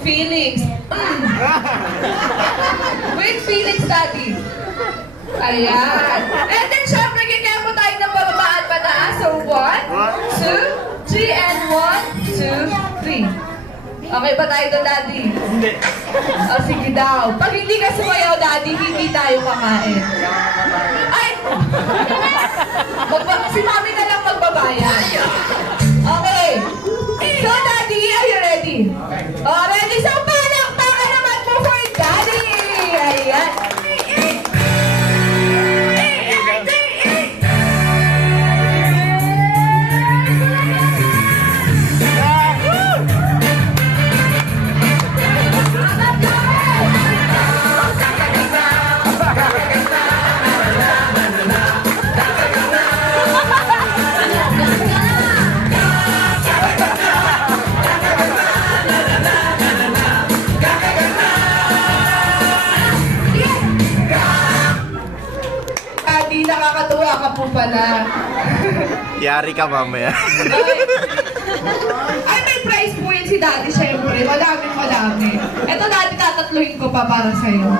feelings. With feelings, Daddy. Ayan. And then, syempre, ganyan po tayo ng bababa at pataas. So, 1, 2, 3, and 1, 2, 3. Okay ba tayo doon, Daddy? Hindi. O, sige daw. Pag hindi ka sumayaw, Daddy, hindi tayo kakain. Ay! Si Mami na lang magbabayad. Okay. So, Daddy, are you ready? Oh, ready? So, palakpakan naman po for Daddy! Ayan. Daddy, nakakatuwa ka po pala. Yari ka mamaya. Ay, may prize po yun si Daddy, syempre. Madami. Ito, Daddy, tatatluhin ko pa para sa'yo.